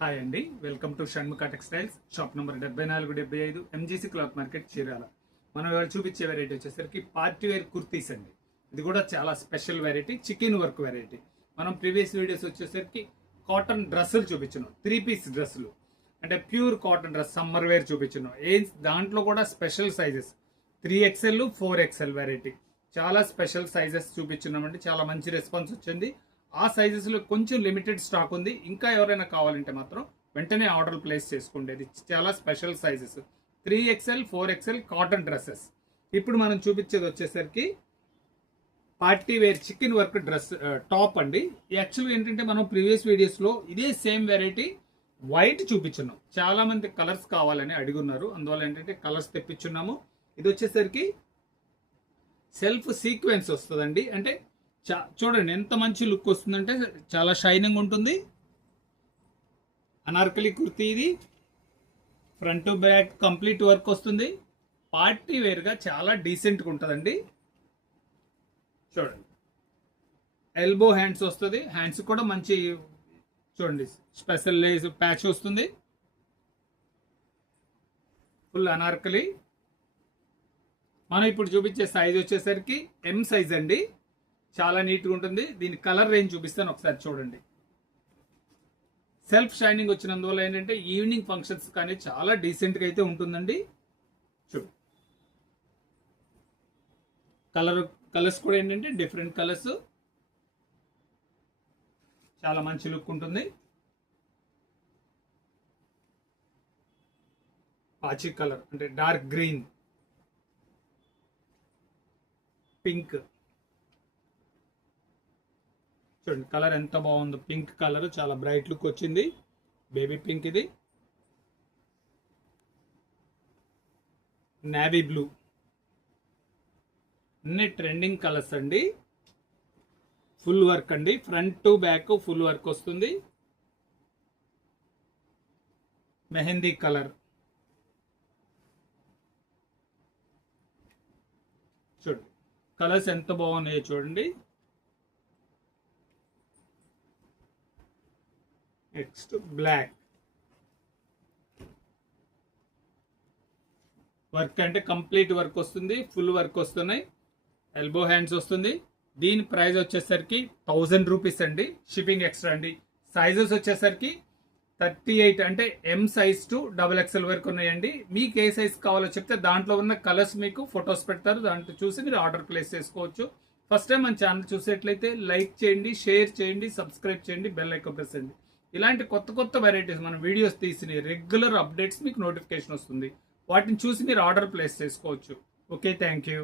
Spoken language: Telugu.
హాయ్ అండి, welcome to Shanmukha textiles. Shop number 7475 MGC cloth market Chirala. మనం ఇవాళ చూపించే వెరైటీ వచ్చేసరికి పార్టీ వేర్ కుర్తీస్ అండి. ఇది కూడా చాలా special variety, chikan work variety. మనం ప్రీవియస్ వీడియోస్ వచ్చేసరికి కాటన్ డ్రెస్సులు చూపించినాం, 3 పీస్ డ్రెస్సులు అంటే pure cotton dress summer wear చూపించినాం. దాంట్లో కూడా special sizes 3XL 4XL variety, చాలా స్పెషల్ సైజెస్ చూపించున్నామండి. చాలా మంచి రెస్పాన్స్ వచ్చింది. ఆ సైజెస్లో కొంచెం లిమిటెడ్ స్టాక్ ఉంది. ఇంకా ఎవరైనా కావాలంటే మాత్రం వెంటనే ఆర్డర్ ప్లేస్ చేసుకోండి. ఇది చాలా special sizes 3XL 4XL cotton dresses. ఇప్పుడు మనం చూపించేది వచ్చేసరికి party wear chikan work dress top అండి. యాక్చువల్గా ఏంటంటే మనం ప్రీవియస్ వీడియోస్లో ఇదే సేమ్ వెరైటీ వైట్ చూపించున్నాం. చాలా మంది కలర్స్ కావాలని అడుగున్నారు, అందువల్ల ఏంటంటే కలర్స్ తెప్పించున్నాము. ఇది వచ్చేసరికి సెల్ఫ్ సీక్వెన్స్ వస్తుందండి. అంటే చూడండి ఎంత మంచి లుక్ వస్తుందంటే చాలా షైనింగ్ ఉంటుంది. అనార్కలి కుర్తీ, ఇది front to back complete work వస్తుంది. పార్టీ వేర్గా చాలా డీసెంట్గా ఉంటుందండి. చూడండి ఎల్బో హ్యాండ్స్ వస్తుంది. హ్యాండ్స్ కూడా మంచి చూడండి స్పెషల్ లేస్ ప్యాచ్ వస్తుంది. ఫుల్ అనార్కలి. మనం ఇప్పుడు చూపించే సైజ్ వచ్చేసరికి M సైజ్ అండి. చాలా నీట్గా ఉంటుంది. దీని కలర్ రేంజ్ చూపిస్తాను, ఒకసారి చూడండి. సెల్ఫ్ షైనింగ్ వచ్చినందువల్ల ఏంటంటే ఈవినింగ్ ఫంక్షన్స్ కానీ చాలా డీసెంట్గా అయితే ఉంటుందండి. చూడు కలర్స్ కూడా ఏంటంటే డిఫరెంట్ కలర్స్, చాలా మంచి లుక్ ఉంటుంది. పాచి కలర్ అంటే డార్క్ గ్రీన్, పింక్. చూడండి కలర్ ఎంత బాగుందో, పింక్ కలర్ చాలా బ్రైట్ లుక్ వచ్చింది. బేబీ పింక్, ఇది నేవీ బ్లూ, అన్ని ట్రెండింగ్ కలర్స్ అండి. ఫుల్ వర్క్ అండి, front to back full work వస్తుంది. మెహందీ కలర్ చూడండి, కలర్స్ ఎంత బాగున్నాయో చూడండి. నెక్స్ట్ బ్లాక్ వర్క్ అంటే కంప్లీట్ వర్క్ వస్తుంది, ఫుల్ వర్క్ వస్తున్నాయి. ఎల్బో హ్యాండ్స్ వస్తుంది. దీని ప్రైస్ వచ్చేసరికి 1000 రూపీస్ అండి, షిప్పింగ్ ఎక్స్ట్రా అండి. సైజెస్ వచ్చేసరికి 38 అంటే M సైజ్ టు XXL వరకు ఉన్నాయండి. మీకు ఏ సైజ్ కావాలో చెప్తే దాంట్లో ఉన్న కలర్స్ మీకు ఫొటోస్ పెడతారు, దాంట్లో చూసి మీరు ఆర్డర్ ప్లేస్ చేసుకోవచ్చు. ఫస్ట్ టైం మన ఛానల్ చూసేట్లయితే లైక్ చేయండి, షేర్ చేయండి, సబ్స్క్రైబ్ చేయండి, బెల్ ఐకాన్ ప్రెస్ చేయండి. ఇలాంటి కొత్త కొత్త వెరైటీస్ మన వీడియోస్ తీసిన రెగ్యులర్ అప్డేట్స్ మీకు నోటిఫికేషన్ వస్తుంది. వాటిని చూసి మీరు ఆర్డర్ ప్లేస్ చేసుకోవచ్చు. Okay, thank you.